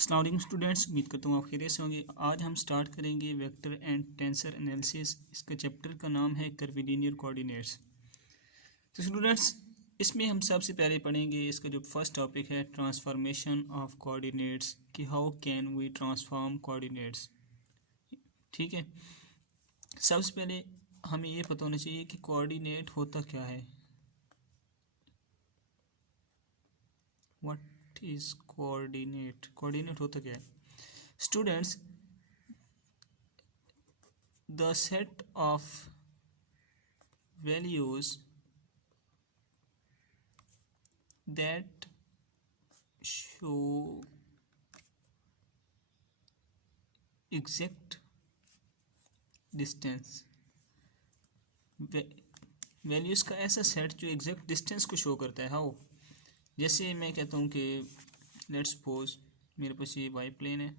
अस्सलाम वालेकुम स्टूडेंट्स, उम्मीद करता हूँ आप खैरियत से होंगे। आज हम स्टार्ट करेंगे वेक्टर एंड टेंसर एनालिसिस। इसका चैप्टर का नाम है कर्विलिनियर कोऑर्डिनेट्स। तो स्टूडेंट्स, इसमें हम सबसे पहले पढ़ेंगे इसका जो फर्स्ट टॉपिक है ट्रांसफॉर्मेशन ऑफ कोऑर्डिनेट्स, कि how can we transform coordinates. ठीक है, सबसे पहले हमें ये पता होना चाहिए कि कोऑर्डिनेट होता क्या है। What is coordinate? कोऑर्डिनेट होता क्या है students? The set of values that show exact distance, values का ऐसा सेट जो एग्जैक्ट डिस्टेंस को शो करता है। हाउ? जैसे मैं कहता हूँ कि लेट्स सपोज मेरे पास ये वाई प्लेन है,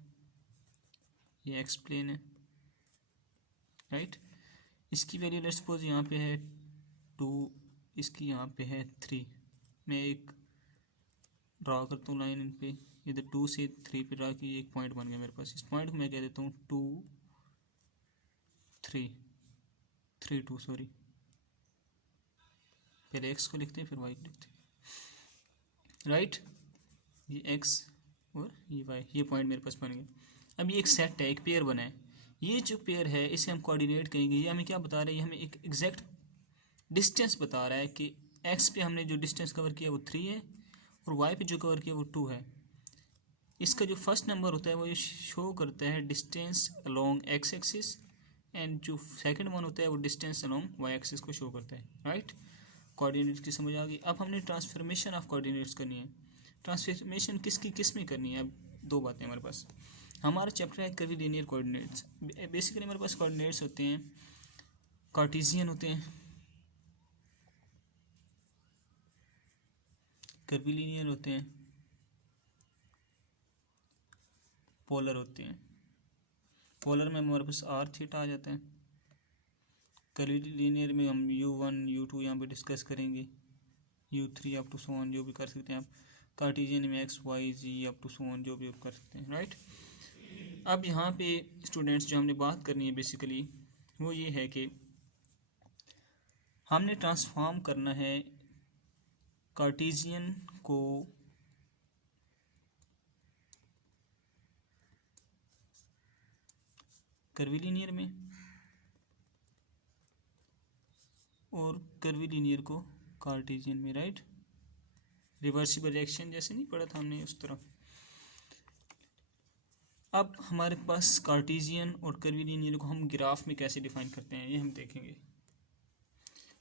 ये एक्स प्लेन है, राइट। इसकी वैल्यू लेट्स सपोज यहाँ पे है 2, इसकी यहाँ पे है 3। मैं एक ड्रा करता हूँ लाइन इन पे, इधर 2 से 3 पे ड्रा की, एक पॉइंट बन गया मेरे पास। इस पॉइंट को मैं कह देता हूँ 2 3 3 2 सॉरी, पहले एक्स को लिखते हैं फिर वाई को लिखते हैं, राइट। ये एक्स और ये वाई, ये पॉइंट मेरे पास बन गया। अब ये एक सेट है, एक पेयर बना है। ये जो पेयर है इसे हम कोऑर्डिनेट कहेंगे। ये हमें क्या बता रहा है? ये हमें एक एग्जैक्ट डिस्टेंस बता रहा है कि एक्स पे हमने जो डिस्टेंस कवर किया वो 3 है और वाई पे जो कवर किया वो 2 है। इसका जो फर्स्ट नंबर होता है वो ये शो करता है distance along x axis, and जो सेकंड वन होता है वो डिस्टेंस अलोंग वाई एक्सिस को शो करता है, राइट। कोऑर्डिनेट्स की समझ आ गई। अब हमने ट्रांसफॉर्मेशन ऑफ कोऑर्डिनेट्स करनी है। ट्रांसफॉर्मेशन किसकी किस में करनी है? अब दो बातें हमारे पास। हमारा चैप्टर है कर्विलिनियर कोऑर्डिनेट्स। बेसिकली हमारे पास कोऑर्डिनेट्स होते हैं, कार्टेशियन होते हैं, कर्विलिनियर होते हैं, पोलर होते हैं। पोलर में हमारे पास आर थीटा आ जाता है। कर्विलिनियर में हम u1 u2 यहाँ पे डिस्कस करेंगे, u3 up to so on जो भी कर सकते हैं आप। कार्टेशियन में x y z up to so on जो भी आप कर सकते हैं, राइट। अब यहाँ पे स्टूडेंट्स जो हमने बात करनी है बेसिकली वो ये है कि हमने ट्रांसफॉर्म करना है कार्टेशियन को कर्विलिनियर में और कर्विलिनियर को कार्टेशियन में, राइट। रिवर्सिबल रिएक्शन जैसे नहीं पढ़ा था हमने उस तरह। अब हमारे पास कार्टेशियन और कर्विलिनियर को हम ग्राफ में कैसे डिफाइन करते हैं ये हम देखेंगे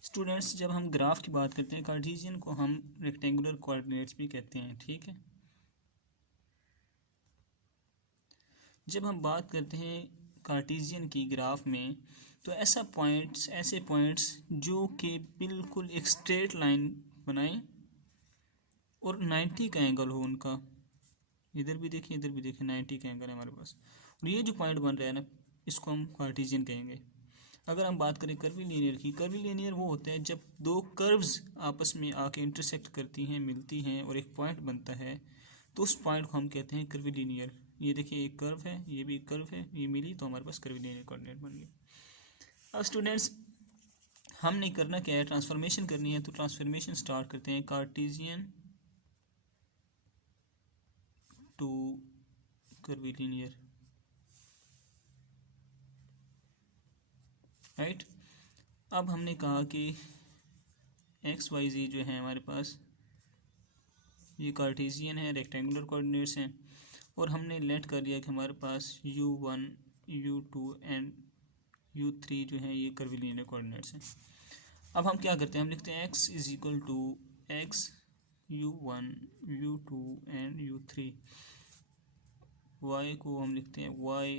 स्टूडेंट्स। जब हम ग्राफ की बात करते हैं, कार्टेशियन को हम रेक्टेंगुलर कोऑर्डिनेट्स भी कहते हैं, ठीक है। जब हम बात करते हैं कार्टेशियन की ग्राफ में, तो ऐसे पॉइंट्स जो कि बिल्कुल एक स्ट्रेट लाइन बनाएं और 90 का एंगल हो उनका। इधर भी देखिए इधर भी देखिए, 90 का एंगल है हमारे पास। और ये जो पॉइंट बन रहा है ना, इसको हम कार्टेशियन कहेंगे। अगर हम बात करें कर्विलिनियर की, कर्विलिनियर वो होता है जब दो कर्व्स आपस में आके इंटरसेक्ट करती हैं, मिलती हैं और एक पॉइंट बनता है, तो उस पॉइंट को हम कहते हैं कर्विलिनियर। ये देखिए एक कर्व है, ये भी कर्व है, ये मिली तो हमारे पास कर्विलिनियर कोऑर्डिनेट बन गया। अब स्टूडेंट्स हमने करना क्या है? ट्रांसफॉर्मेशन करनी है। तो ट्रांसफॉर्मेशन स्टार्ट करते हैं कार्टेशियन टू कर्विलिनियर, राइट। अब हमने कहा कि एक्स वाई जी जो है हमारे पास ये कार्टेशियन है, रेक्टेंगुलर कोऑर्डिनेट्स हैं, और हमने लेट कर दिया कि हमारे पास u1 u2 एंड u3 जो है ये कर्विलिनियर कोऑर्डिनेट्स हैं। अब हम क्या करते हैं? हम लिखते हैं x is equal to x u1 u2 and u3। y को हम लिखते हैं y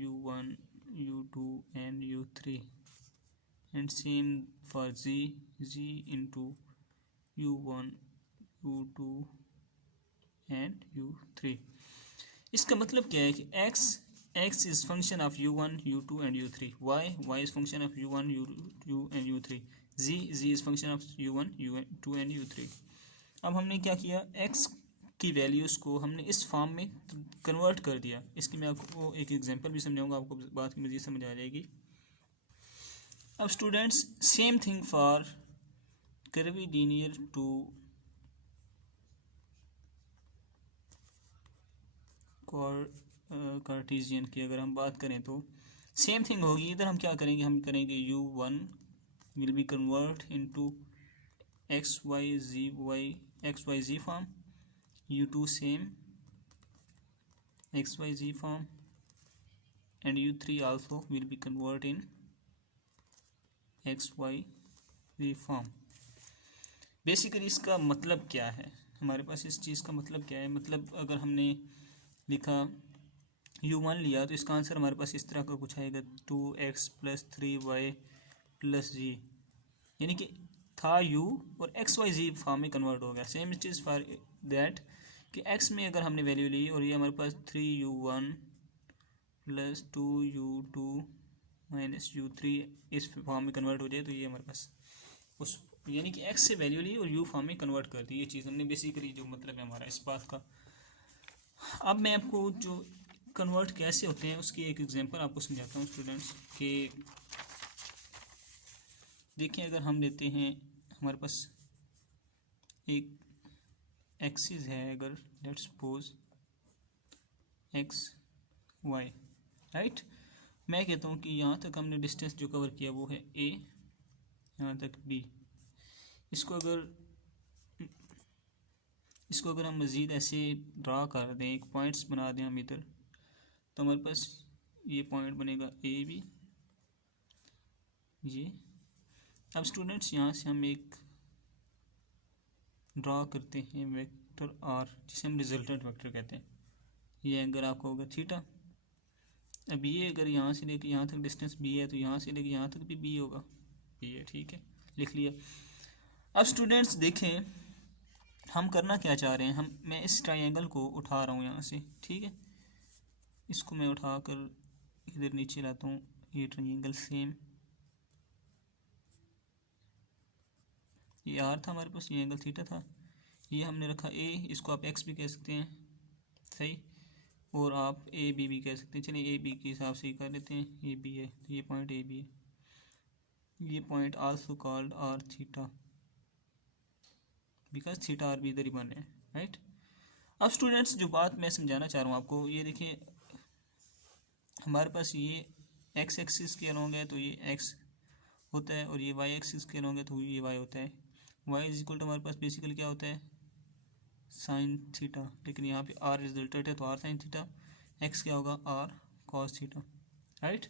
u1 u2 and u3, and same for z into u1 u2 and u3। इसका मतलब क्या है कि x is function of u1 u2 and u3, y is function of u1 u2 and u3, z is function of u1 u2 and u3। अब हमने क्या किया? x की वैल्यूज़ को हमने इस फॉर्म में कन्वर्ट कर दिया। इसकी मैं आपको एक एग्जांपल भी समझाऊंगा, आपको बात की मज़ीद समझ आ जाएगी। अब students same thing for curvilinear to Cartesian की अगर हम बात करें तो सेम थिंग होगी। इधर हम क्या करेंगे, हम करेंगे u1 will be convert into xyz form, u2 same xyz form and u3 also will be convert in xyz form. Basically इसका मतलब क्या है, हमारे पास इस चीज़ का मतलब क्या है, मतलब अगर हमने लिखा u1 लिया तो इसका आंसर हमारे पास इस तरह का कुछ आएगा 2x + 3y + z, यानी कि था u और xyz फॉर्म में कन्वर्ट हो गया। सेम चीज़ फॉर दैट कि x में अगर हमने वैल्यू ली और ये हमारे पास 3u1 + 2u2 - u3 इस फॉर्म में कन्वर्ट हो जाए तो ये हमारे पास उस यानी कि x से वैल्यू ली और u फॉर्म में कन्वर्ट कर दी। ये चीज़ हमने बेसिकली जो मतलब है हमारा इस बात का। अब मैं आपको जो कन्वर्ट कैसे होते हैं उसकी एक एग्जांपल आपको समझाता हूँ स्टूडेंट्स कि देखिए अगर हम लेते हैं हमारे पास एक एक्सिस है, अगर let's suppose x y, right. मैं कहता हूँ कि यहाँ तक हमने डिस्टेंस जो कवर किया वो है a, यहाँ तक b। इसको अगर हम मज़ीद ऐसे ड्रा कर दें, एक पॉइंट्स बना दें हम इधर, तो हमारे पास ये पॉइंट बनेगा ए बी ये। अब स्टूडेंट्स यहाँ से हम एक ड्रा करते हैं वेक्टर आर, जिसे हम रिजल्टेंट वेक्टर कहते हैं। ये एंगल आपका होगा थीटा। अब ये अगर यहाँ से लेके यहाँ तक डिस्टेंस बी है तो यहाँ से लेके यहाँ तक भी बी होगा, बी है, ठीक है, लिख लिया। अब स्टूडेंट्स देखें हम करना क्या चाह रहे हैं, मैं इस ट्रायंगल को उठा रहा हूँ यहाँ से, ठीक है, इसको मैं उठा कर इधर नीचे लाता हूँ। ये ट्रायंगल सेम, ये आर था हमारे पास, ये एंगल थीटा था, ये हमने रखा ए, इसको आप एक्स भी कह सकते हैं, सही, और आप ए बी भी कह सकते हैं। चलिए ए बी के हिसाब से ही कर लेते हैं, ए बी है तो ये पॉइंट ए बी है, ये point also called r theta because theta r भी इधर ही बन रहे हैं, राइट। अब स्टूडेंट्स जो बात मैं समझाना चाह रहा हूँ आपको, ये देखिए हमारे पास ये एक्स एक्सिस के अलोंग है तो ये एक्स होता है, और ये वाई एक्सिस के अलोंग है तो ये वाई होता है। वाई इज इक्वल टू हमारे पास बेसिकली क्या होता है, साइन थीटा, लेकिन यहाँ पे आर रिजल्टेंट है तो आर साइन थीटा, एक्स क्या होगा, आर कॉस थीटा, राइट।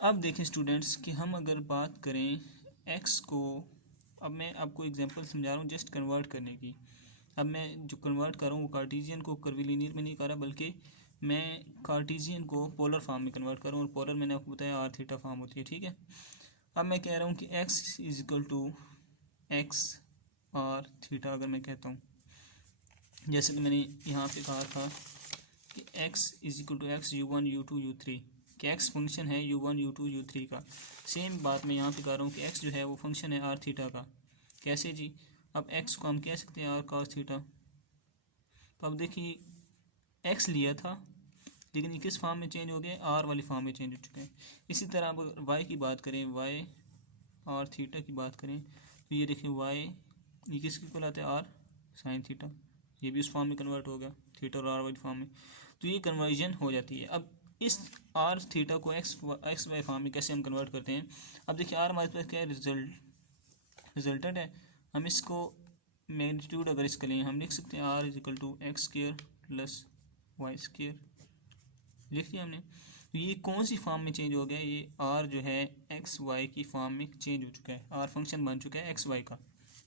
अब देखें स्टूडेंट्स कि हम अगर बात करें एक्स को, अब मैं आपको एग्जांपल समझा रहा हूँ जस्ट कन्वर्ट करने की। अब मैं जो कन्वर्ट कर रहा हूँ वो कार्टेशियन को कर्वीलिनियर में नहीं कर रहा, बल्कि मैं कार्टेशियन को पोलर फॉर्म में कन्वर्ट कर रहा हूँ, और पोलर मैंने आपको बताया आर थीटा फॉर्म होती है, ठीक है। अब मैं कह रहा हूँ कि x is equal to x r theta, अगर मैं कहता हूँ जैसे कि मैंने यहाँ पे कहा था कि x is equal to x u1 u2 u3, कि x फंक्शन है u1 u2 u3 का। सेम बात मैं यहाँ पे कर रहा हूँ कि x जो है वो फंक्शन है आर थीटा का। कैसे जी, अब x को हम कह सकते हैं आर कॉस थीटा। तो अब देखिए x लिया था लेकिन ये किस फॉर्म में चेंज हो गया, आर वाली फॉर्म में चेंज हो चुका है। इसी तरह अब अगर वाई की बात करें, वाई और थीटा की बात करें, तो ये देखिए वाई ये किसके इक्वल आता है, आर साइन थीटा, ये भी उस फॉर्म में कन्वर्ट हो गया, थीटा और आर वाली फॉर्म में, तो ये कन्वर्जन हो जाती है। अब इस आर थीटा को एक्स वाई फॉर्म में कैसे हम कन्वर्ट करते हैं। अब देखिए आर हमारे पास क्या है, रिजल्टेंट है। हम इसको मैग्नीट्यूड अगर इसका लें, हम लिख सकते हैं r is equal to x square plus y square, लिख लिया हमने। तो ये कौन सी फॉर्म में चेंज हो गया, ये आर जो है एक्स वाई की फॉर्म में चेंज हो चुका है, आर फंक्शन बन चुका है एक्स वाई का,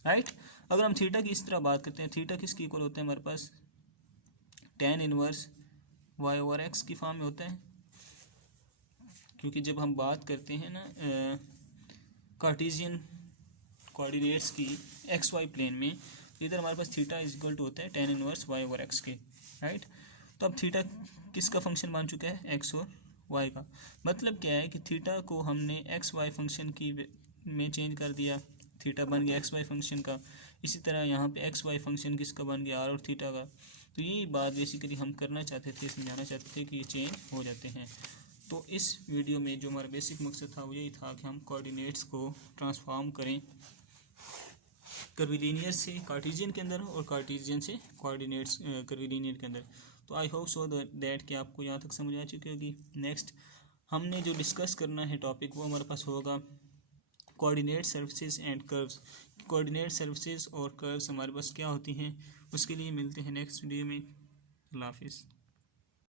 राइट। अगर हम थीटा की इस तरह बात करते हैं, थीटा किसकी इक्वल होता है हमारे पास, tan inverse y over x की फॉर्म में होता है। क्योंकि जब हम बात करते हैं ना कार्टेशियन कोऑर्डिनेट्स की एक्स वाई प्लेन में, तो इधर हमारे पास थीटा इज इक्वल टू होता है tan inverse y over x के, राइट। तो अब थीटा किसका फंक्शन बन चुका है, एक्स और वाई का। मतलब क्या है कि थीटा को हमने एक्स वाई फंक्शन की में चेंज कर दिया, थीटा बन गया एक्स वाई फंक्शन का। इसी तरह यहाँ पे एक्स वाई फंक्शन किसका बन गया, आर और थीटा का। तो ये बात बेसिकली हम करना चाहते थे, समझाना चाहते थे कि ये चेंज हो जाते हैं। तो इस वीडियो में जो हमारा बेसिक मकसद था वो यही था कि हम कोऑर्डिनेट्स को ट्रांसफॉर्म करें कर्विलीनियर से कार्टेशियन के अंदर और कार्टेशियन से कोऑर्डिनेट्स कर्विलीनियर के अंदर। तो आई होप सो दैट कि आपको यहाँ तक समझ आ चुकी होगी। नेक्स्ट हमने जो डिस्कस करना है टॉपिक वो हमारे पास होगा coordinate surfaces and curves. Coordinate surfaces और कर्व्स हमारे पास क्या होती हैं, उसके लिए मिलते हैं नेक्स्ट वीडियो में। अल्लाह हाफिज़।